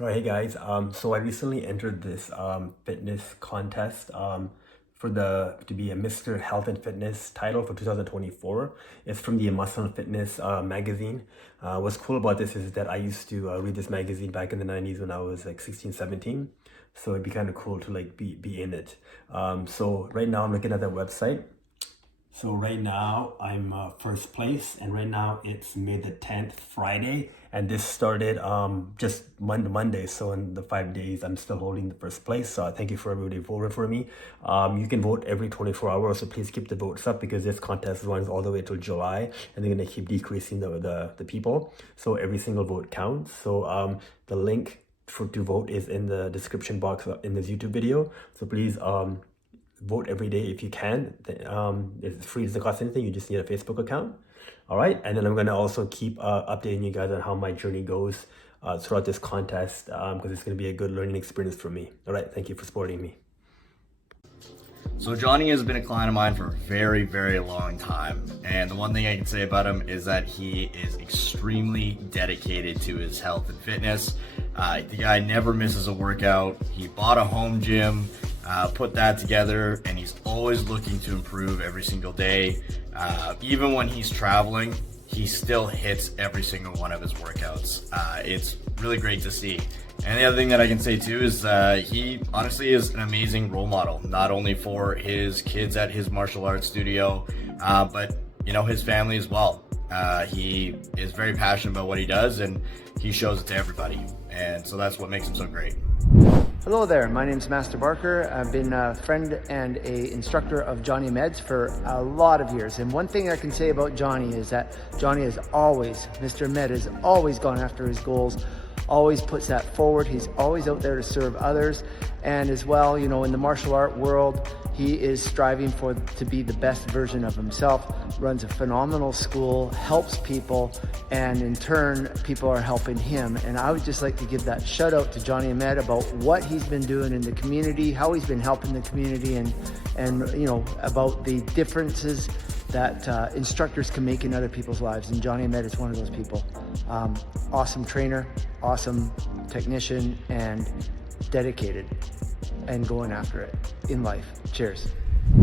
All right, hey guys. So I recently entered this fitness contest for the to be a Mr. Health and Fitness title for 2024. It's from the Muscle and Fitness magazine. What's cool about this is that I used to read this magazine back in the 90s when I was like 16, 17. So it'd be kind of cool to like be in it. So right now I'm looking at their website. So right now I'm first place, and right now it's May the 10th, Friday, and this started just Monday. So in the 5 days, I'm still holding the first place. So thank you for everybody voting for me. You can vote every 24 hours, so please keep the votes up because this contest runs all the way till July, and they're gonna keep decreasing the people. So every single vote counts. So the link for to vote is in the description box in this YouTube video. So please vote every day if you can. It's free, it doesn't cost anything. You just need a Facebook account. All right, and then I'm gonna also keep updating you guys on how my journey goes throughout this contest because it's gonna be a good learning experience for me. All right, thank you for supporting me. So Johnny has been a client of mine for a very, very long time. And the one thing I can say about him is that he is extremely dedicated to his health and fitness. The guy never misses a workout. He bought a home gym, put that together, and he's always looking to improve every single day. Even when he's traveling, he still hits every single one of his workouts. It's really great to see. And the other thing that I can say too is he honestly is an amazing role model, not only for his kids at his martial arts studio, but his family as well. He is very passionate about what he does, and he shows it to everybody. And so that's what makes him so great. Hello there, my name is Master Barker. I've been a friend and a instructor of Johnny Meds for a lot of years. And one thing I can say about Johnny is that Johnny is always, Mr. Med has always gone after his goals, always puts that forward. He's always out there to serve others. And as well, in the martial art world, he is striving to be the best version of himself, runs a phenomenal school, helps people, and in turn, people are helping him. And I would just like to give that shout out to Johnny Ahmed about what he's been doing in the community, how he's been helping the community, and about the differences that instructors can make in other people's lives. And Johnny Ahmed is one of those people. Awesome trainer, awesome technician, and dedicated and going after it in life. Cheers.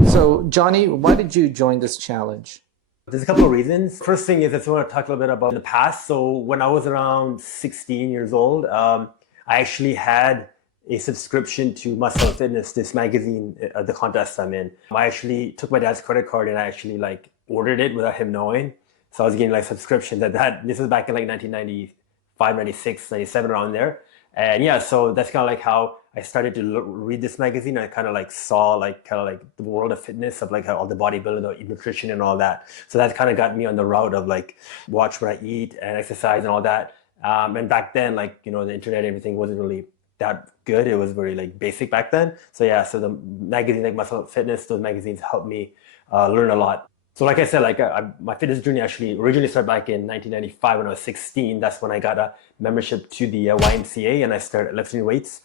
So, Johnny, why did you join this challenge? There's a couple of reasons. First thing is I just want to talk a little bit about the past. So when I was around 16 years old, I actually had a subscription to Muscle and Fitness, this magazine, the contest I'm in. I actually took my dad's credit card and I actually ordered it without him knowing. So I was getting subscriptions at that. This was back in 1995, 96, 97, around there. And yeah, so that's kind of how I started to read this magazine. I kind of saw the world of fitness, of how all the bodybuilding, the nutrition and all that. So that kind of got me on the route of watch what I eat and exercise and all that. And back then, the internet and everything wasn't really that good. It was very basic back then. So yeah, so the magazine like Muscle Fitness, those magazines helped me learn a lot. So like I said, my fitness journey actually originally started back in 1995 when I was 16. That's when I got a membership to the YMCA and I started lifting weights.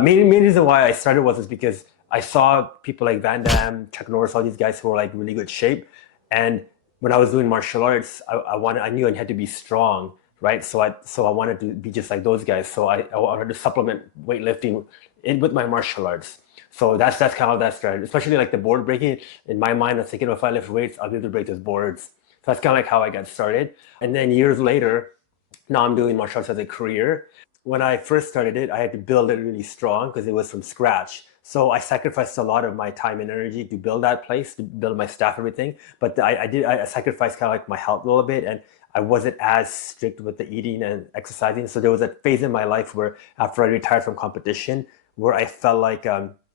Main reason why I started was because I saw people like Van Damme, Chuck Norris, all these guys who were really good shape. And when I was doing martial arts, I knew I had to be strong, right? So I wanted to be just like those guys. So I wanted to supplement weightlifting with my martial arts. So that's kind of how that started, especially the board breaking. In my mind, I was thinking, if I lift weights, I'll be able to break those boards. So that's kind of how I got started. And then years later, now I'm doing martial arts as a career. When I first started it, I had to build it really strong because it was from scratch. So I sacrificed a lot of my time and energy to build that place, to build my staff, everything. But I sacrificed kind of my health a little bit, and I wasn't as strict with the eating and exercising. So there was a phase in my life where after I retired from competition, where I felt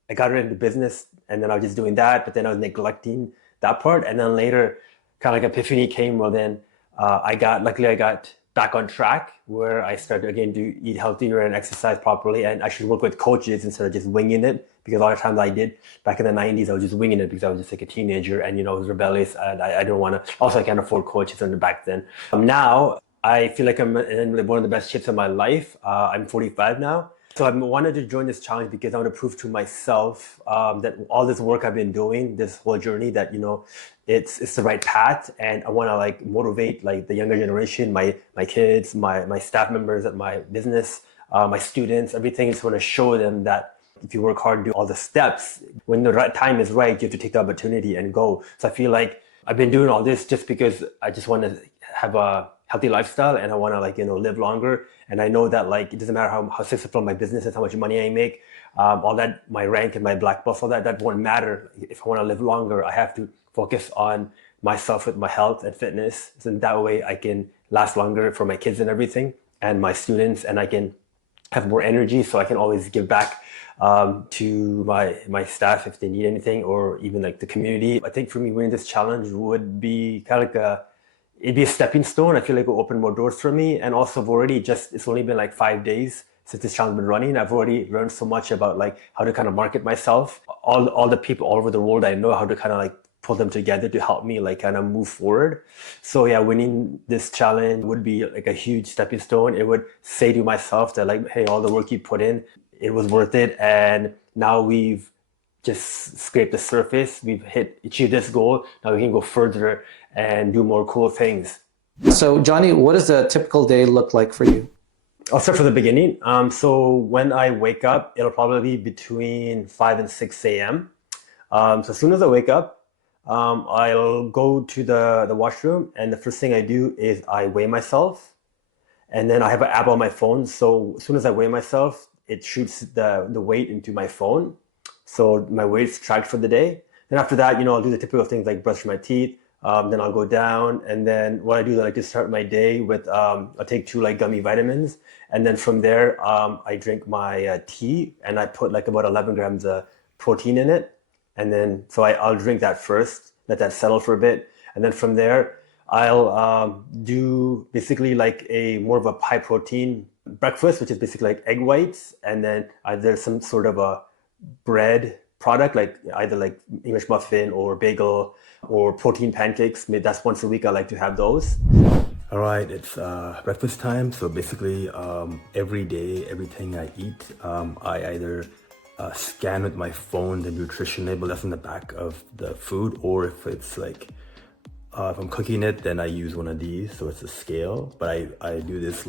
I got into business and then I was just doing that, but then I was neglecting that part. And then later, kind of epiphany came. Well, then luckily I got back on track where I started again to eat healthier and exercise properly and actually work with coaches instead of just winging it. Because a lot of times I did back in the 90s, I was just winging it because I was just a teenager and, I was rebellious and I don't want to, also I can't afford coaches back then. Now I feel like I'm in one of the best shapes of my life. I'm 45 now. So I wanted to join this challenge because I want to prove to myself that all this work I've been doing, this whole journey, that it's the right path, and I want to motivate the younger generation, my kids, my staff members at my business, my students, everything. I just want to show them that if you work hard and do all the steps, when the right time is right, you have to take the opportunity and go. So I feel like I've been doing all this just because I just want to have a healthy lifestyle and I want to live longer. And I know that it doesn't matter how successful my business is, how much money I make, all that, my rank and my black belt, all that won't matter. If I want to live longer, I have to focus on myself with my health and fitness. So that way I can last longer for my kids and everything and my students, and I can have more energy so I can always give back to my staff if they need anything, or even the community. I think for me, winning this challenge would be kind of it'd be a stepping stone. I feel like it will open more doors for me. And also it's only been 5 days since this challenge has been running. I've already learned so much about how to kind of market myself. All the people all over the world, I know how to kind of pull them together to help me kind of move forward. So yeah, winning this challenge would be a huge stepping stone. It would say to myself that hey, all the work you put in, it was worth it. And now we've just scraped the surface. We've achieved this goal. Now we can go further and do more cool things. So Johnny, what does a typical day look like for you? I'll start from the beginning. So when I wake up, it'll probably be between 5 and 6 a.m. So as soon as I wake up, I'll go to the washroom, and the first thing I do is I weigh myself. And then I have an app on my phone. So as soon as I weigh myself, it shoots the weight into my phone. So my weight's tracked for the day. Then after that, I'll do the typical things like brush my teeth. Then I'll go down, and then what I do is I like to start my day with I'll take 2 gummy vitamins, and then from there I drink my tea, and I put about 11 grams of protein in it, and then I'll drink that first, let that settle for a bit, and then from there I'll do basically a more of a high protein breakfast, which is basically egg whites, and then either some sort of a bread product, either English muffin or bagel or protein pancakes. Maybe that's once a week. I like to have those. All right, it's breakfast time. So basically, every day, everything I eat, I either scan with my phone the nutrition label that's in the back of the food, or if it's if I'm cooking it, then I use one of these. So it's a scale, but I do this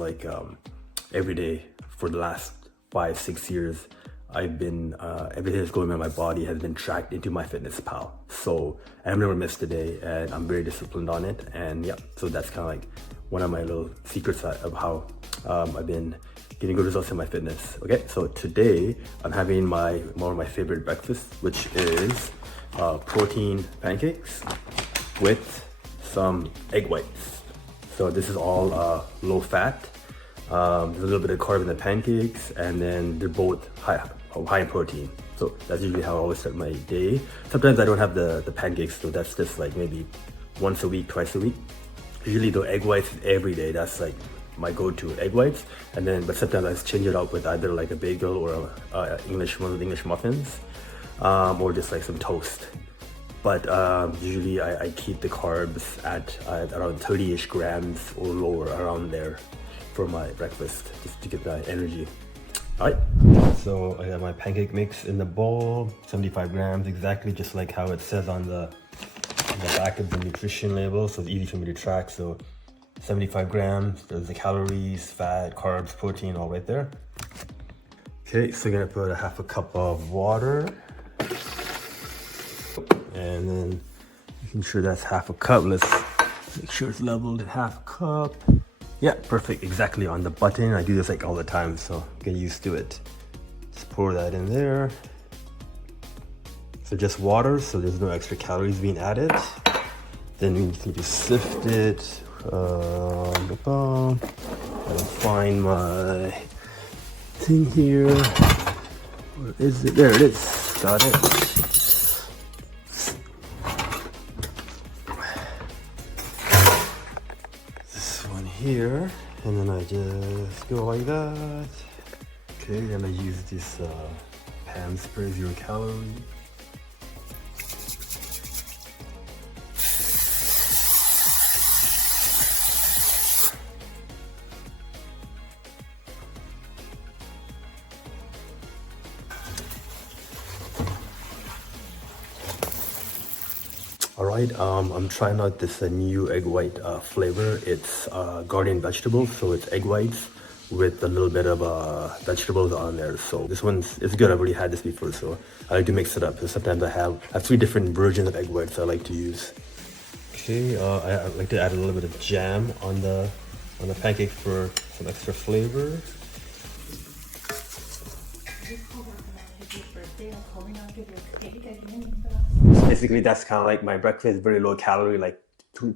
every day for the last 5-6 years. I've been, everything that's going on in my body has been tracked into MyFitnessPal. So I've never missed a day, and I'm very disciplined on it. And yeah, so that's kind of one of my little secrets of how I've been getting good results in my fitness. Okay, so today I'm having one of my favorite breakfasts, which is protein pancakes with some egg whites. So this is all low fat. There's a little bit of carb in the pancakes, and then they're both high in protein. So that's usually how I always start my day. Sometimes I don't have the pancakes, so that's just maybe once a week, twice a week. Usually the egg whites every day. That's my go-to, egg whites. And then, but sometimes I change it out with either a bagel or one of the English muffins, or just some toast. But usually I keep the carbs at around 30-ish grams or lower, around there, for my breakfast, just to get that energy. All right, so I have my pancake mix in the bowl, 75 grams, exactly just like how it says on the back of the nutrition label, so it's easy for me to track. So 75 grams, there's the calories, fat, carbs, protein, all right there. Okay, so you're gonna put a half a cup of water, and then making sure that's half a cup. Let's make sure it's leveled at half a cup. Yeah, perfect, exactly on the button. I do this all the time, so get used to it. Just pour that in there. So just water, so there's no extra calories being added. Then we need to sift it. I'll find my thing here. Where is it? There it is, got it. Here, and then I just go like that. Okay, then I use this Pam Spray 0 calorie. All right, I'm trying out this new egg white flavor. It's garden vegetables, so it's egg whites, with a little bit of vegetables on there. So this one's it's good. I've already had this before, so I like to mix it up. So sometimes I have 3 different versions of egg whites I like to use. Okay, I like to add a little bit of jam on the pancake for some extra flavor. So basically, that's kind of like my breakfast, very low calorie, like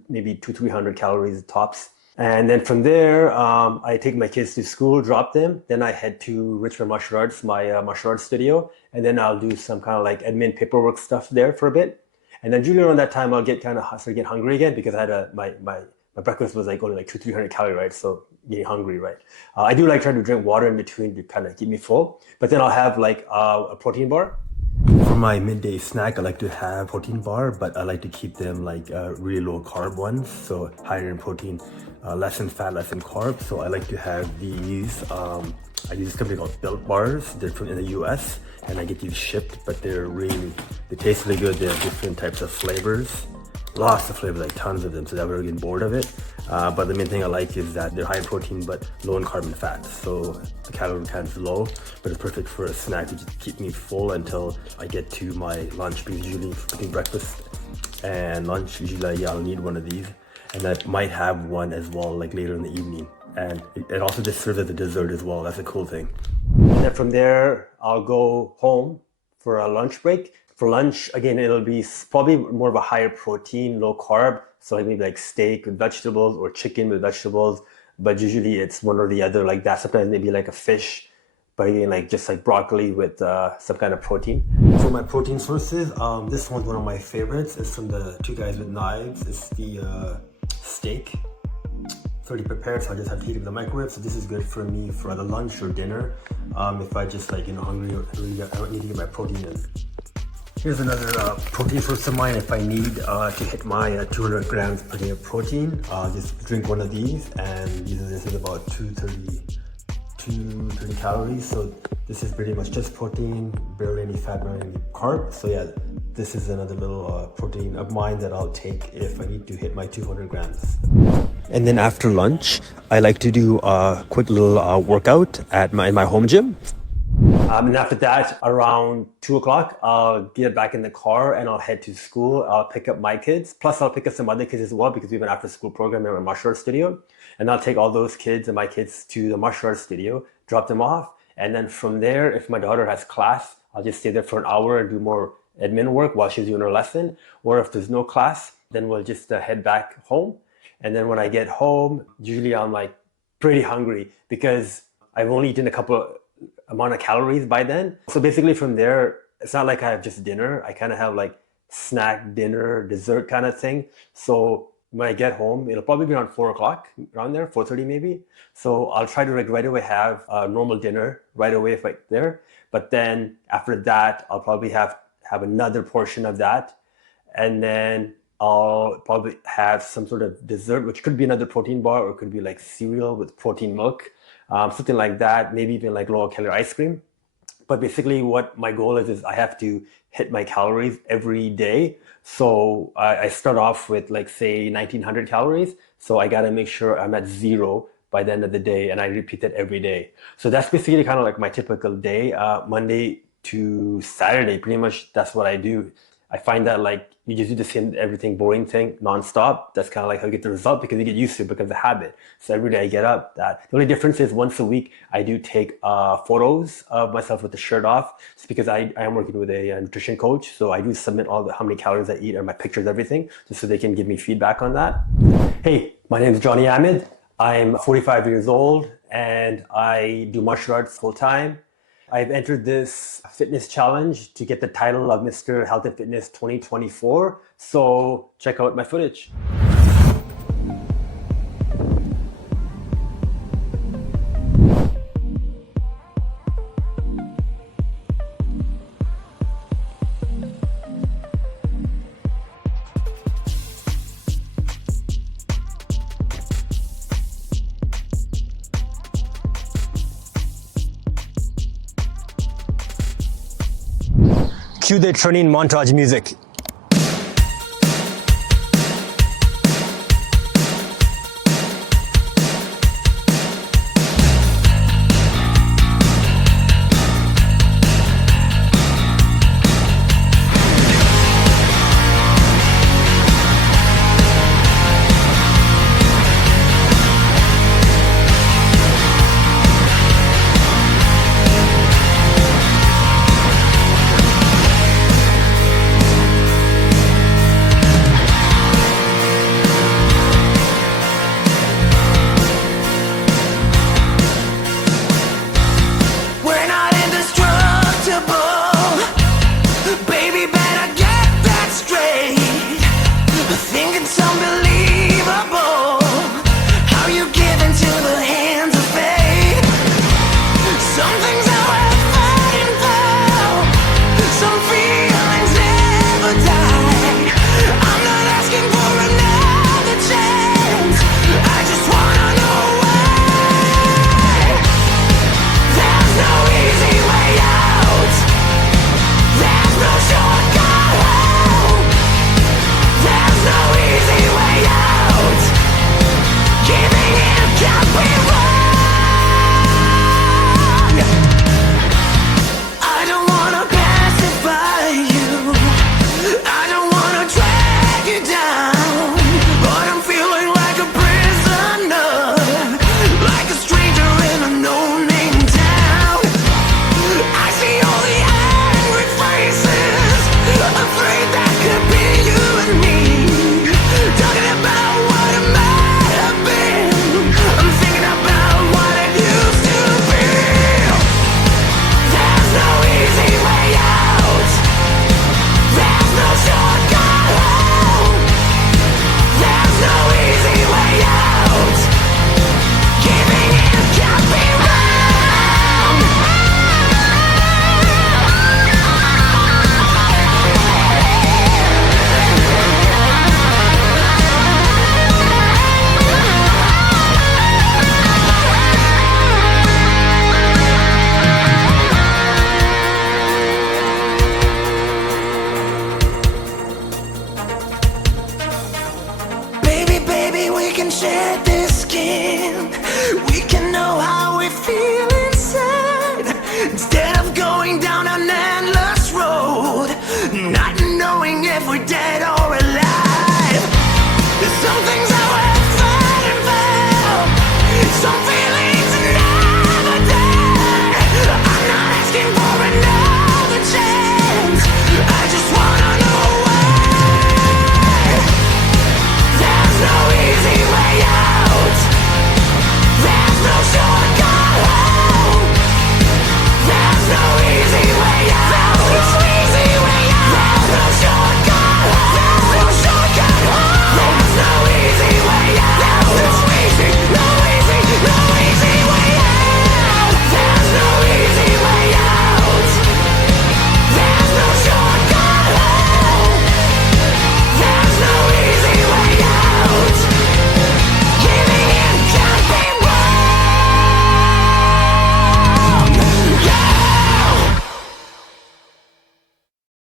maybe 200-300 calories tops. And then from there, I take my kids to school, drop them. Then I head to Richmond Martial Arts, my martial arts studio. And then I'll do some kind of like admin paperwork stuff there for a bit. And then usually around that time, I'll get hungry again because I had my breakfast was like only like 200-300 calories, right? So getting hungry, right? I do like trying to drink water in between to kind of keep me full. But then I'll have like a protein bar. For my midday snack, I like to have protein bar, but I like to keep them like really low carb ones, so higher in protein, less in fat, less in carbs. So I like to have these. I use this company called Built Bars. They're from in the US, and I get these shipped, but they taste really good. They have different types of flavors, lots of flavors, like tons of them. So never get bored of it. But the main thing I like is that they're high in protein but low in carb and fat. So the calorie count is low, but it's perfect for a snack to just keep me full until I get to my lunch. Because usually between breakfast and lunch, usually I'll need one of these, and I might have one as well, like later in the evening. And it also just serves as a dessert as well. That's a cool thing. And then from there, I'll go home for a lunch break. For lunch, again, it'll be probably more of a higher protein, low carb. So like maybe like steak with vegetables or chicken with vegetables. But usually it's one or the other like that. Sometimes maybe like a fish, but again, like just like broccoli with some kind of protein. For my protein sources, this one's one of my favorites. It's from the Two Guys with Knives. It's the steak. It's already prepared, so I just have to heat it in the microwave. So this is good for me for either lunch or dinner. If I just like hungry or really, I don't need to get my protein in. Here's another protein source of mine. If I need to hit my 200 grams per day of protein, I'll just drink one of these, and this is about 230 calories. So this is pretty much just protein, barely any fat, barely any carb. So yeah, this is another little protein of mine that I'll take if I need to hit my 200 grams. And then after lunch, I like to do a quick little workout in my home gym. And after that, around 2 o'clock, I'll get back in the car and I'll head to school. I'll pick up my kids. Plus, I'll pick up some other kids as well because we have an after-school program in our martial arts studio. And I'll take all those kids and my kids to the martial arts studio, drop them off. And then from there, if my daughter has class, I'll just stay there for an hour and do more admin work while she's doing her lesson. Or if there's no class, then we'll just head back home. And then when I get home, usually I'm like pretty hungry because I've only eaten a couple amount of calories by then. So basically from there, it's not like I have just dinner. I kind of have like snack, dinner, dessert kind of thing. So when I get home, it'll probably be around 4 o'clock, around there, 4:30 maybe. So I'll try to like right away have a normal dinner right away if I'm there. But then after that, I'll probably have another portion of that. And then I'll probably have some sort of dessert, which could be another protein bar or it could be like cereal with protein milk. Something like that, maybe even like low calorie ice cream. But basically what my goal is I have to hit my calories every day. So I start off with like say 1900 calories. So I got to make sure I'm at 0 by the end of the day, and I repeat that every day. So that's basically kind of like my typical day, Monday to Saturday, pretty much that's what I do. I find that like you just do the same everything boring thing nonstop. That's kind of like how you get the result because you get used to it because of habit. So every day I get up. The only difference is once a week I do take photos of myself with the shirt off. It's because I am working with a nutrition coach, so I do submit how many calories I eat and my pictures, everything, just so they can give me feedback on that. Hey, my name is Johnny Ahmed. I'm 45 years old and I do martial arts full time. I've entered this fitness challenge to get the title of Mr. Health and Fitness 2024. So check out my footage. Cue the training montage music.